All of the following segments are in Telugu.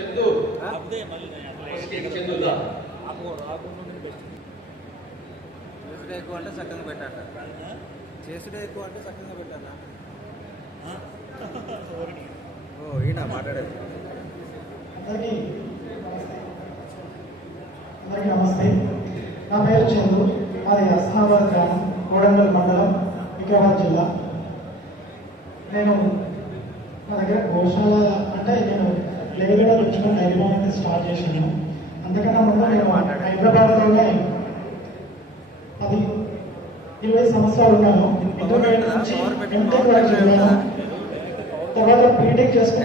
చందు. చందు దా. చేసుడే ఎక్కువ అంటే చక్కగా పెట్టాట. చేసుడే ఎక్కువ అంటే చక్కగా పెట్టాట. ఓ ఈయన మాట్లాడేది. అందరికీ నమస్తే. నా పేరు చందు. మాది హస్నాబాద్ గ్రామం కోడంగల్ మండలం వికారాబాద్ జిల్లా. నేను నా దగ్గర గోశాల అంటే నేను లేబర్ వచ్చిన నిర్మాణాన్ని స్టార్ట్ చేశాను. అందుకన్నా ముందు నేను హైదరాబాద్లోనే పది ఇరవై సంవత్సరాలు ఉన్నాను. ఇంటర్మీడియట్ నుంచి ఎంటెక్ వరకు తర్వాత బీటెక్ చేసుకుని?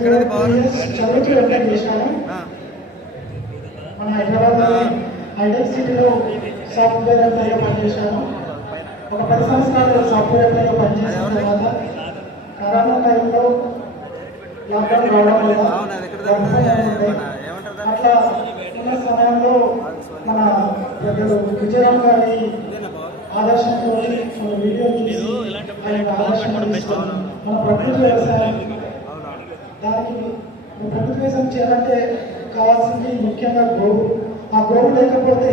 చదువుతూ ఎంటెక్ చేశాను. మన హైదరాబాద్ హైటెక్ సిటీలో సాఫ్ట్వేర్ ఎంప్లాయ్గా పనిచేశాను? ఒక పది సంవత్సరాలు సాఫ్ట్వేర్ ఎంప్లాయ్గా పనిచేసిన తర్వాత కరోనా టైంలో విజయరామ్ గారి ఆదర్శంతో మన వీడియో చూసి మన ప్రకృతి వ్యవసాయం దానికి ప్రకృతి వ్యవసాయం చేయాలంటే కావాల్సింది ముఖ్యంగా గోవు ఆ గోవు లేకపోతే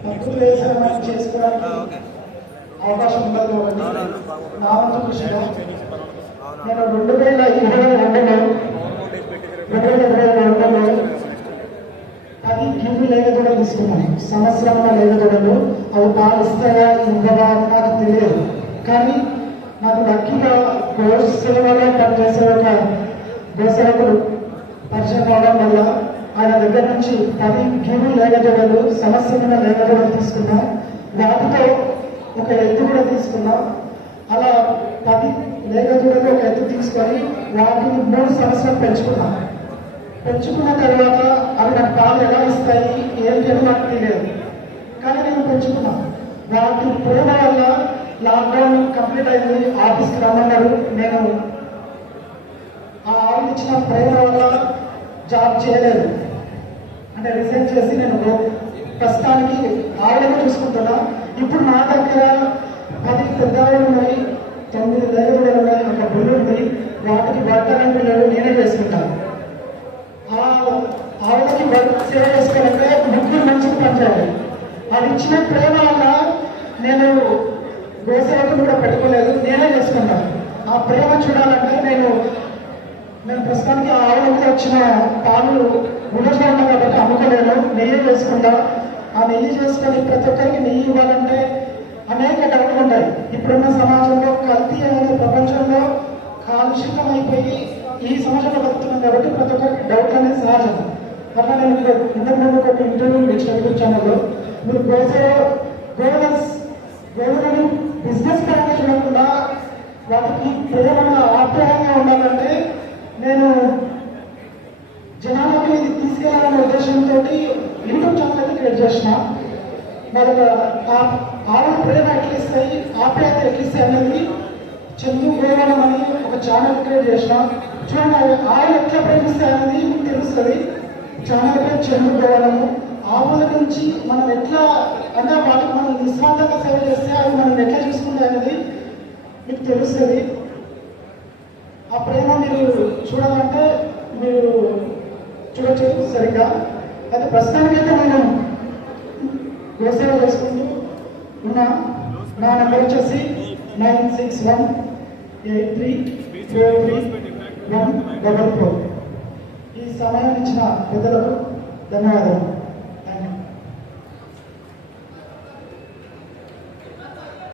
ప్రకృతి వ్యవసాయం చేసుకోవడానికి అవకాశం ఉండదు కాబట్టి నా వంతు కృషిగా నేను రెండు వేల ఇరవై రెండులో రెండు వేల ఇరవై రెండులో పది గిన్నె లేగదూడ తీసుకున్నాను. సంవత్సరంలో లేగదూడలు అవి బాగా ఇస్తాయా ఇవ్వవా అని నాకు తెలియదు. కానీ నాకు లక్కీగా కోర్స్ సినిమాలో పనిచేసే ఒక గోసేవకుడు పరిచయం కావడం వల్ల ఆయన దగ్గర నుంచి పది గిన్నె సమస్య మీద లేగదూడలు తీసుకున్నా వాటితో ఒక ఎత్తు కూడా తీసుకున్నా. అలా పది లేగదూడలు ఒక ఎత్తు తీసుకొని వాటిని మూడు సంవత్సరాలు పెంచుకున్నాను పెంచుకున్న తర్వాత అవి నాకు పాలు ఎలా ఇస్తాయి ఏంటి అని నాకు తెలియదు. కానీ నేను పెంచుకున్నాను వాటి ప్రేమ వల్ల లాక్డౌన్ కంప్లీట్ అయింది ఆఫీస్కి రమ్మన్నారు నేను ఆ ఆవిడ ఇచ్చిన ప్రేమ వల్ల జాబ్ చేయలేదు. అంటే రిజైన్ చేసి నేను ప్రస్తుతానికి ఆవిడనే చూసుకుంటున్నా. ఇప్పుడు నా దగ్గర పది పెద్దవాళ్ళు ఉన్నాయి తొమ్మిది లేవులు ఉన్నాయి ఒక బుల్లు ఉంది వాటికి బట్టలు లేవు నేనే చేసుకుంటాను. ఆ ఆవిడకి సేవ చేసుకోవాలంటే ముగ్గురు మంచిగా పంచాలి అది ఇచ్చిన ప్రేమ వల్ల నేను గోసేవకులు కూడా పెట్టుకోలేదు నేనే చేసుకుంటాను. ఆ ప్రేమ చూడాలంటే నేను నేను ప్రస్తుతానికి ఆ వచ్చిన పాలు గుణంగా కాబట్టి అమ్ముకోలేను. నెయ్యి చేసుకుంటా ఆ నెయ్యి చేసుకొని ప్రతి ఒక్కరికి ఇప్పుడున్న సమాజంలో కల్తీ అనేది ప్రపంచంలో కాలుష్యం అయిపోయి ఈ సమాజంలో బతుకుతున్నాం కాబట్టి ప్రతి ఒక్కరికి డౌట్ అనేది సహజం. అట్లా నేను ఇంతకుముందు ఒక ఇంటర్వ్యూ ఇచ్చిన యూట్యూబ్ ఛానల్లో మీరు కోసే గోవెన్స్ గోవెన్ బిజినెస్ పరంగా చూడకుండా వాటికి ప్రేమగా ఆగ్రహంగా ఉండాలంటే నేను జనాలకి ఇది తీసుకెళ్ళాలనే ఉద్దేశంతో యూట్యూబ్ ఛానల్ అయితే క్రియేట్ చేసిన. మరి ఆ- ఆవిడ ప్రేమ ఎట్లిస్తాయి ఆప్యాయత ఎట్లిస్తాయి అనేది చందు గోవనం అని ఒక ఛానల్ క్రియేట్ చేసిన. చూడండి ఆయన ఎట్లా ప్రేమిస్తాయి అనేది మీకు తెలుస్తుంది. ఛానల్ పేరు చందు గోవనము ఆవుల నుంచి మనం ఎట్లా అంటే వాటికి మనం నిస్వార్థంగా సేవ చేస్తే అవి మనం ఎట్లా చూసుకుంటాయి అనేది మీకు తెలుస్తుంది. ఆ ప్రేమ మీరు చూడాలంటే మీరు చూడొచ్చు సరిగ్గా. అయితే ప్రస్తుతానికైతే నేను గోసేవ చేసుకుంటూ ఉన్నా. నా నెంబర్ వచ్చేసి nine six one eight three four three one double four ఈ సమయం ఇచ్చిన పెద్దలకు ధన్యవాదాలు.